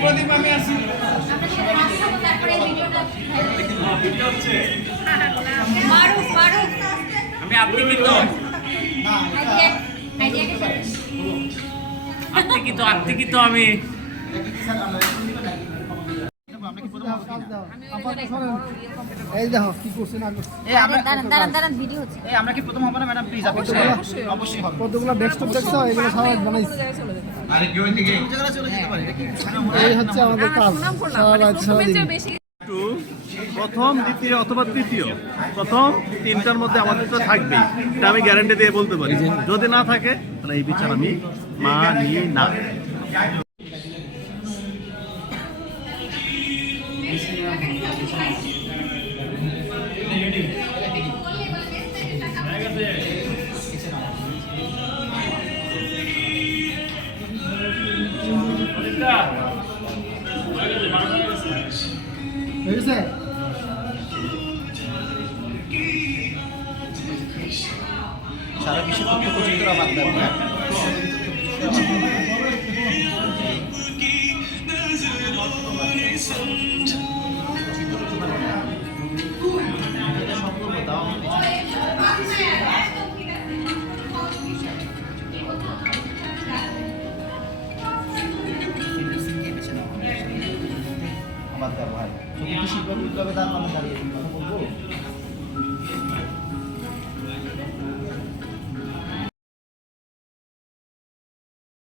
প্রদীপ আমি আসি। আমি আপনি কিন্তু আমি এই দেখো কি করছে না করছে। দাঁড়ান ভিডিও হচ্ছে। আমরা কি প্রথম হবে না ম্যাডাম প্লিজ? অবশ্যই হবে। কতগুলো ডেস্কটপ দেখছো, এগুলো সব বানাইছি। আরে কেউ এদিকে জায়গা চলে যেতে পারে। এই হচ্ছে আমাদের কাজ। সারা রাত সারাদিন। প্রথম, দ্বিতীয় অথবা তৃতীয়, প্রথম তিনটার মধ্যে আমাদের তো থাকবেই, এটা আমি গ্যারান্টি দিয়ে বলতে পারি। যদি না থাকে তাহলে এই বিচার আমি মানি না। হয়েছে? সারা বিশ্বের তথ্য প্রযুক্তিরা বাদ দেন না। বাদ দেওয়া হয় চতুর্থ শিল্প বিপ্লবে তার নামে দাঁড়িয়ে